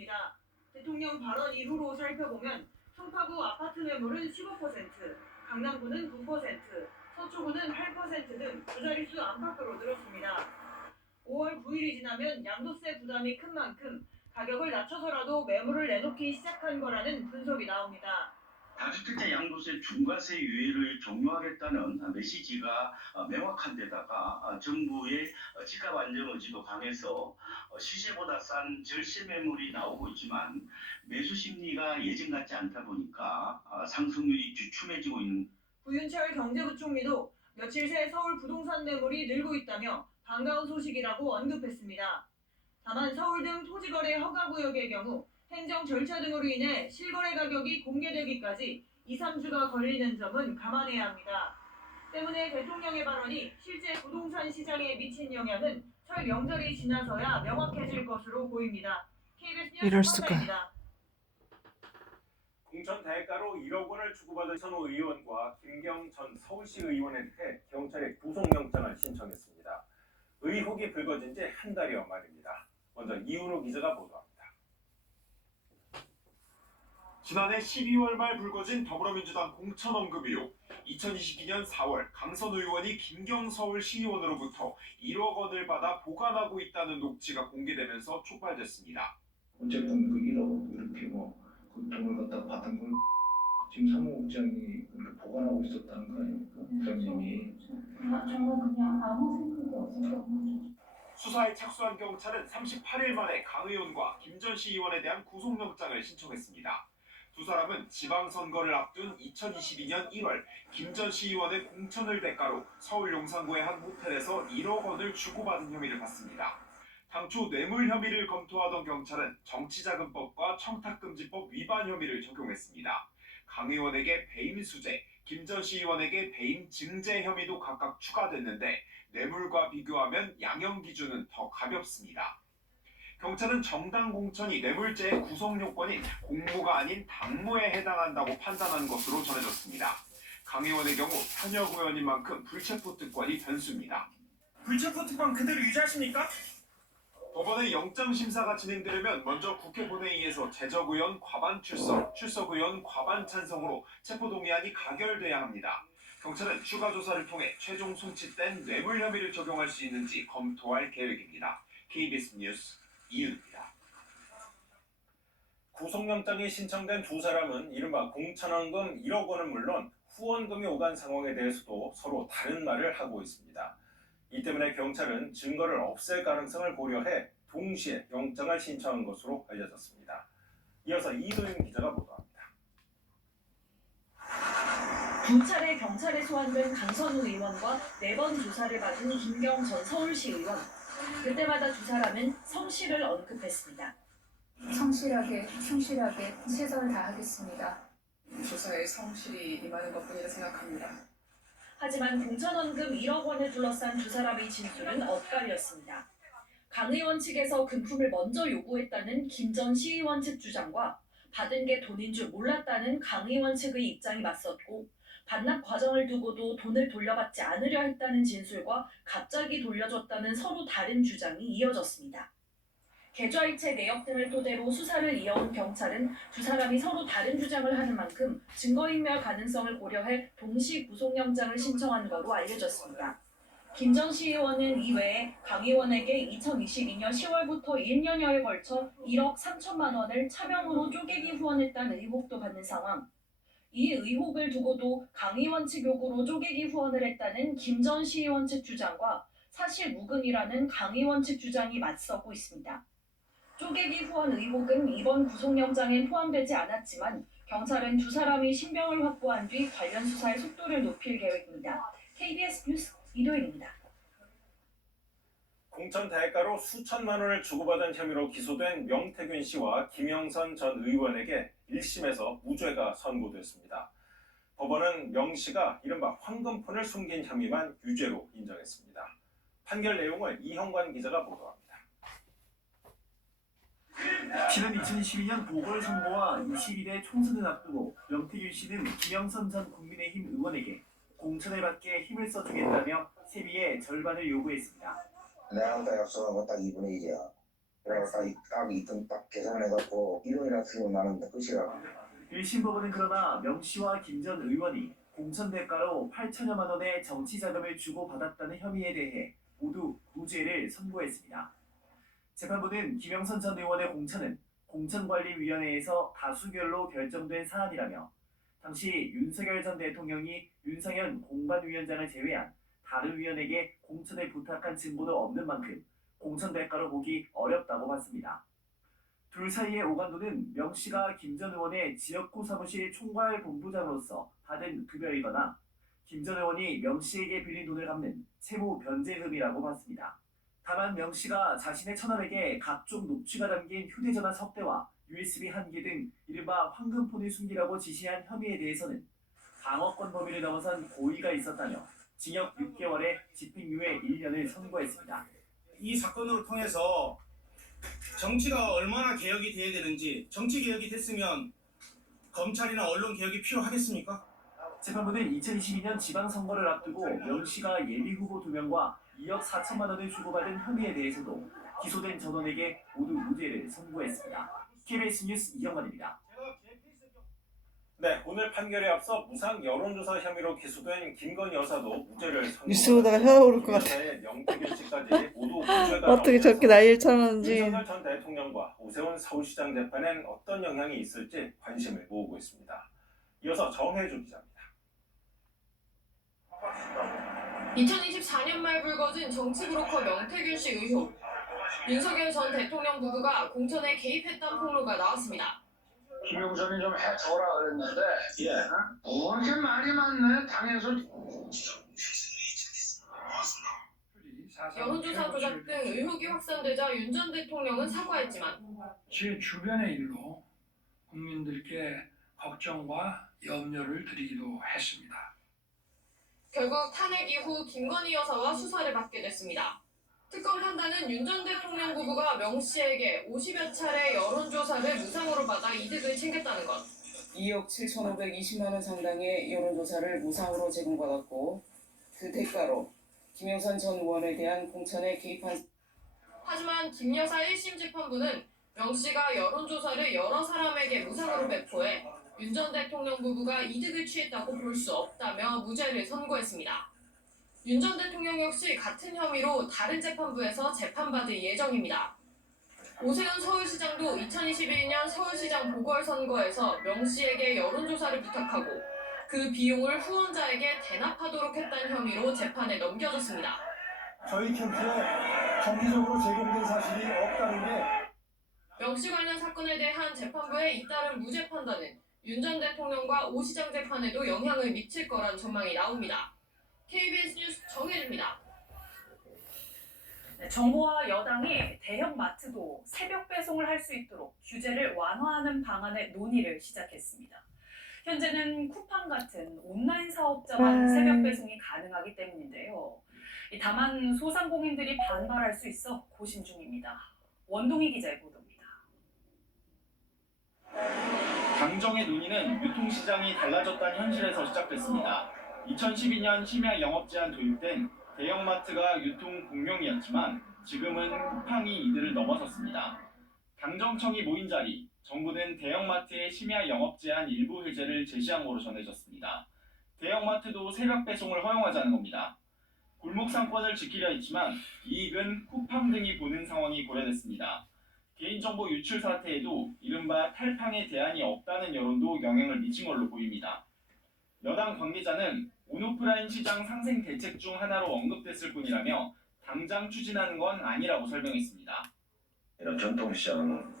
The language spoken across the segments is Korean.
있습니다. 대통령 발언 이후로 살펴보면 송파구 아파트 매물은 15%, 강남구는 9%, 서초구는 8% 등 두 자릿수 안팎으로 늘었습니다. 5월 9일이 지나면 양도세 부담이 큰 만큼 가격을 낮춰서라도 매물을 내놓기 시작한 거라는 분석이 나옵니다. 다주택자 양도세 중과세 유예를 종료하겠다는 메시지가 명확한 데다가 정부의 집값 안정 의지도 강해서 시세보다 싼 절세 매물이 나오고 있지만 매수 심리가 예전 같지 않다 보니까 상승률이 주춤해지고 있는. 부윤철 경제부총리도 며칠 새 서울 부동산 매물이 늘고 있다며 반가운 소식이라고 언급했습니다. 다만 서울 등 토지거래 허가구역의 경우 행정 절차 등으로 인해 실거래 가격이 공개되기까지 2, 3주가 걸리는 점은 감안해야 합니다. 때문에 대통령의 발언이 실제 부동산 시장에 미친 영향은 설 명절이 지나서야 명확해질 것으로 보입니다. KBS 뉴스 황사입니다. 공천 대가로 1억 원을 주고받은 선호 의원과 김경 전 서울시 의원에 대해 경찰에 구속영장을 신청했습니다. 의혹이 불거진 지 한 달여 만입니다. 먼저 이훈호 기자가 보도합니다. 지난해 12월 말 불거진 더불어민주당 공천 언급 의혹. 2022년 4월 강선 의원이 김경 서울시의원으로부터 1억 원을 받아 보관하고 있다는 녹취가 공개되면서 촉발됐습니다. 어쨌든 그 1억 이렇게 그 돈을 갖다 받은 걸 지금 사무국장이 이렇게 보관하고 있었다는 거 아닙니까? 부장님이. 저는 그냥 아무 생각이 없었던 거죠. 수사에 착수한 경찰은 38일 만에 강 의원과 김 전 시의원에 대한 구속영장을 신청했습니다. 두 사람은 지방선거를 앞둔 2022년 1월 김 전 시의원의 공천을 대가로 서울 용산구의 한 모텔에서 1억 원을 주고받은 혐의를 받습니다. 당초 뇌물 혐의를 검토하던 경찰은 정치자금법과 청탁금지법 위반 혐의를 적용했습니다. 강 의원에게 배임 수재, 김 전 시의원에게 배임 증제 혐의도 각각 추가됐는데 뇌물과 비교하면 양형 기준은 더 가볍습니다. 경찰은 정당 공천이 뇌물죄의 구성 요건인 공모가 아닌 당무에 해당한다고 판단한 것으로 전해졌습니다. 강 의원의 경우 현역 의원인 만큼 불체포 특권이 변수입니다. 불체포 특권 그대로 유지하십니까? 법원의 영장 심사가 진행되려면 먼저 국회 본회의에서 재적 의원 과반 출석, 출석 의원 과반 찬성으로 체포 동의안이 가결돼야 합니다. 경찰은 추가 조사를 통해 최종 송치된 뇌물 혐의를 적용할 수 있는지 검토할 계획입니다. KBS 뉴스 이윤입니다. 구속영장이 신청된 두 사람은 이른바 공천원금 1억 원은 물론 후원금이 오간 상황에 대해서도 서로 다른 말을 하고 있습니다. 이 때문에 경찰은 증거를 없앨 가능성을 고려해 동시에 영장을 신청한 것으로 알려졌습니다. 이어서 이도윤 기자가 보도합니다. 두 차례 경찰에 소환된 강선우 의원과 4번 조사를 받은 김경 전 서울시 의원. 그때마다 두 사람은 성실을 언급했습니다. 성실하게, 충실하게 최선을 다하겠습니다. 조사에 성실이 임하는 것뿐이라 생각합니다. 하지만 공천원금 1억 원을 둘러싼 두 사람의 진술은 엇갈렸습니다. 강 의원 측에서 금품을 먼저 요구했다는 김 전 시의원 측 주장과 받은 게 돈인 줄 몰랐다는 강 의원 측의 입장이 맞섰고 반납 과정을 두고도 돈을 돌려받지 않으려 했다는 진술과 갑자기 돌려줬다는 서로 다른 주장이 이어졌습니다. 계좌이체 내역 등을 토대로 수사를 이어온 경찰은 두 사람이 서로 다른 주장을 하는 만큼 증거인멸 가능성을 고려해 동시 구속영장을 신청한 거로 알려졌습니다. 김 전 시의원은 이외에 강 의원에게 2022년 10월부터 1년여에 걸쳐 1억 3천만 원을 차명으로 쪼개기 후원했다는 의혹도 받는 상황. 이 의혹을 두고도 강 의원 측 요구로 쪼개기 후원을 했다는 김 전 시의원 측 주장과 사실 무근이라는 강 의원 측 주장이 맞서고 있습니다. 쪼개기 후원 의혹은 이번 구속영장에 포함되지 않았지만 경찰은 두 사람이 신병을 확보한 뒤 관련 수사의 속도를 높일 계획입니다. KBS 뉴스 이도윤입니다. 공천 대가로 수천만 원을 주고받은 혐의로 기소된 명태균 씨와 김영선 전 의원에게 1심에서 무죄가 선고됐습니다. 법원은 명 씨가 이른바 황금폰을 숨긴 혐의만 유죄로 인정했습니다. 판결 내용을 이형관 기자가 보도합니다. 지난 2012년 보궐선거와 21대 총선을 앞두고 명태균 씨는 김영선 전 국민의힘 의원에게 공천을 받게 힘을 써주겠다며 세비의 절반을 요구했습니다. 내가 아까 약속한 거 딱 2분의 1이야. 그래서 딱 2등 딱 계산해갖고 1원이라 쓰면 나는 끝이라. 1심 법원은 그러나 명 씨와 김 전 의원이 공천 대가로 8천여만 원의 정치 자금을 주고받았다는 혐의에 대해 모두 무죄를 선고했습니다. 재판부는 김영선 전 의원의 공천은 공천관리위원회에서 다수결로 결정된 사안이라며 당시 윤석열 전 대통령이 윤상현 공관위원장을 제외한 다른 위원에게 공천을 부탁한 증거도 없는 만큼 공천 대가로 보기 어렵다고 봤습니다. 둘 사이의 오간도는 명 씨가 김 전 의원의 지역구 사무실 총괄 본부장으로서 받은 급여이거나 김 전 의원이 명 씨에게 빌린 돈을 갚는 채무 변제금이라고 봤습니다. 다만 명 씨가 자신의 처남에게 각종 녹취가 담긴 휴대전화 석 대와 USB 한 개 등 이른바 황금폰을 숨기라고 지시한 혐의에 대해서는 방어권 범위를 넘어선 고의가 있었다며 징역 6개월에 집행유예 1년을 선고했습니다. 이 사건으로 통해서 정치가 얼마나 개혁이 돼야 되는지, 정치 개혁이 됐으면 검찰이나 언론 개혁이 필요하겠습니까? 재판부는 2022년 지방선거를 앞두고 명 씨가 예비후보 2명과 2억 4천만 원을 주고받은 혐의에 대해서도 기소된 전원에게 모두 무죄를 선고했습니다. KBS 뉴스 이경만입니다. 네, 오늘 판결에 앞서 무상 여론조사 혐의로 기소된 김건희 여사도 무죄를 선고. 뉴스 보다가 혈압 오를 것 같아. 명태균 씨까지 모두 무죄가 어떻게 저렇게 난리를 쳐놨는지. 윤석열 전 대통령과 오세훈 서울시장 재판엔 어떤 영향이 있을지 관심을 모으고 있습니다. 이어서 정혜주 기자입니다. 2024년 말 불거진 정치 브로커 명태균 씨 의혹. 윤석열 전 대통령 부부가 공천에 개입했다는 폭로가 나왔습니다. 김영선이 좀 해줘라 그랬는데 뭐 이렇게 말이 많네 당에서. 여론조사 조작 등 의혹이 확산되자 윤 전 대통령은 사과했지만 제 주변의 일로 국민들께 걱정과 염려를 드리기도 했습니다. 결국 탄핵 이후 김건희 여사와 수사를 받게 됐습니다. 특검 판단은 윤 전 대통령 부부가 명 씨에게 50여 차례 여론조사를 무상으로 받아 이득을 챙겼다는 것. 2억 7,520만 원 상당의 여론조사를 무상으로 제공받았고 그 대가로 김영선 전 의원에 대한 공천에 개입한. 하지만 김 여사 1심 재판부는 명 씨가 여론조사를 여러 사람에게 무상으로 배포해 윤 전 대통령 부부가 이득을 취했다고 볼 수 없다며 무죄를 선고했습니다. 윤 전 대통령 역시 같은 혐의로 다른 재판부에서 재판받을 예정입니다. 오세훈 서울시장도 2021년 서울시장 보궐선거에서 명 씨에게 여론조사를 부탁하고 그 비용을 후원자에게 대납하도록 했다는 혐의로 재판에 넘겨졌습니다. 저희 캠프에 정기적으로 제공된 사실이 없다는 게 명 씨 관련 사건에 대한 재판부의 잇따른 무죄 판단은 윤 전 대통령과 오 시장 재판에도 영향을 미칠 거란 전망이 나옵니다. KBS 뉴스 정혜주입니다. 정부와 여당이 대형 마트도 새벽 배송을 할 수 있도록 규제를 완화하는 방안의 논의를 시작했습니다. 현재는 쿠팡 같은 온라인 사업자만 새벽 배송이 가능하기 때문인데요. 다만 소상공인들이 반발할 수 있어 고심 중입니다. 원동희 기자의 보도입니다. 당정의 논의는 유통시장이 달라졌다는 현실에서 시작됐습니다. 2012년 심야 영업 제한 도입된 대형마트가 유통 공룡이었지만 지금은 쿠팡이 이들을 넘어섰습니다. 당정청이 모인 자리, 정부는 대형마트의 심야 영업 제한 일부 해제를 제시한 것으로 전해졌습니다. 대형마트도 새벽 배송을 허용하자는 겁니다. 골목 상권을 지키려 했지만 이익은 쿠팡 등이 보는 상황이 고려됐습니다. 개인정보 유출 사태에도 이른바 탈팡에 대안이 없다는 여론도 영향을 미친 걸로 보입니다. 여당 관계자는 온오프라인 시장 상생 대책 중 하나로 언급됐을 뿐이라며 당장 추진하는 건 아니라고 설명했습니다. 이런 전통시장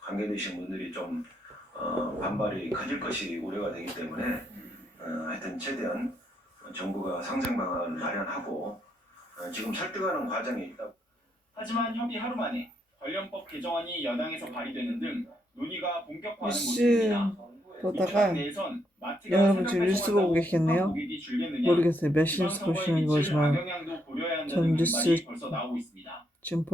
관계되신 분들이 좀 반발이 커질 것이 우려가 되기 때문에 하여튼 최대한 정부가 상생 방안을 마련하고 지금 설득하는 과정에 있다. 하지만 협의 하루 만에 관련법 개정안이 여당에서 발의되는 등 논의가 본격화하는 뉴스 모습입니다. 보다가 여러분 지금 뉴스 보고 계시겠네요? 모르겠어요. 몇 시에서 보시는 거지만 전 뉴스 지금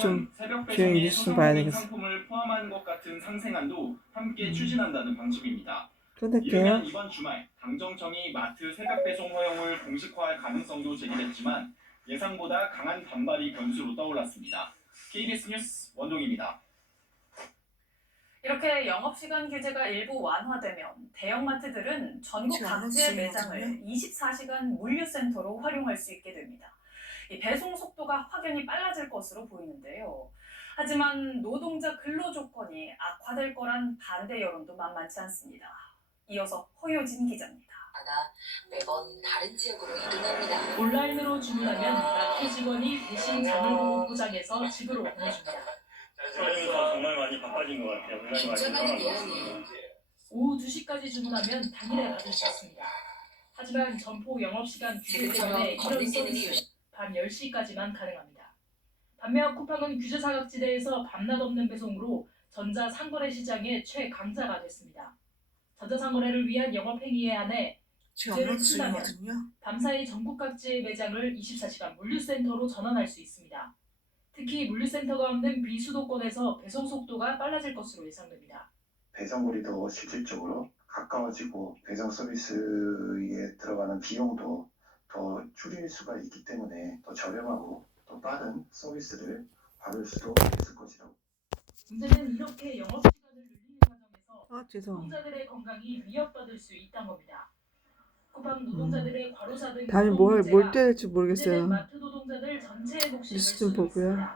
좀 조용히 뉴스 좀 봐야 되겠어요. 상품을 포함한 것 같은 상생안도 함께 추진한다는 방침입니다. 끊을게요. 이르면 이번 주말 당정청이 마트 새벽 배송 허용을 공식화할 가능성도 제기됐지만 예상보다 강한 반발이 변수로 떠올랐습니다. KBS 뉴스 원동입니다. 이렇게 영업시간 규제가 일부 완화되면 대형마트들은 전국 각지의 매장을 24시간 물류센터로 활용할 수 있게 됩니다. 이 배송 속도가 확연히 빨라질 것으로 보이는데요. 하지만 노동자 근로 조건이 악화될 거란 반대 여론도 만만치 않습니다. 이어서 허효진 기자입니다. 매번 다른 지역으로 이동합니다. 온라인으로 주문하면 마트 직원이 대신 장을 보고 포장해서 집으로 보내줍니다. 정말 많이 바빠진 것 같아요. 긴장하는 내용이 오후 2시까지 주문하면 당일에 받을 수 있습니다. 하지만 점포 영업시간 규제 때문에 이런 서비스는 밤 10시까지만 가능합니다. 반면 쿠팡은 규제 사각지대에서 밤낮 없는 배송으로 전자상거래 시장의 최강자가 됐습니다. 전자상거래를 위한 영업행위에 한해 규제를 풀다면 밤사이 전국 각지의 매장을 24시간 물류센터로 전환할 수 있습니다. 특히 물류센터가 없는 비수도권에서 배송 속도가 빨라질 것으로 예상됩니다. 배송거리도 실질적으로 가까워지고 배송 서비스에 들어가는 비용도 더 줄일 수가 있기 때문에 더 저렴하고 더 빠른 서비스를 받을 수도 있을 것이라고. 문제는 이렇게 영업시간을 늘리는 과정에서 노동자들의 건강이 위협받을 수 있다는 겁니다. 쿠팡 노동자들의 과로사 등 다음에 뭘 떼야 될지 모르겠어요. 마트 노동자들 전체의 목숨을 뉴스 좀 보고요.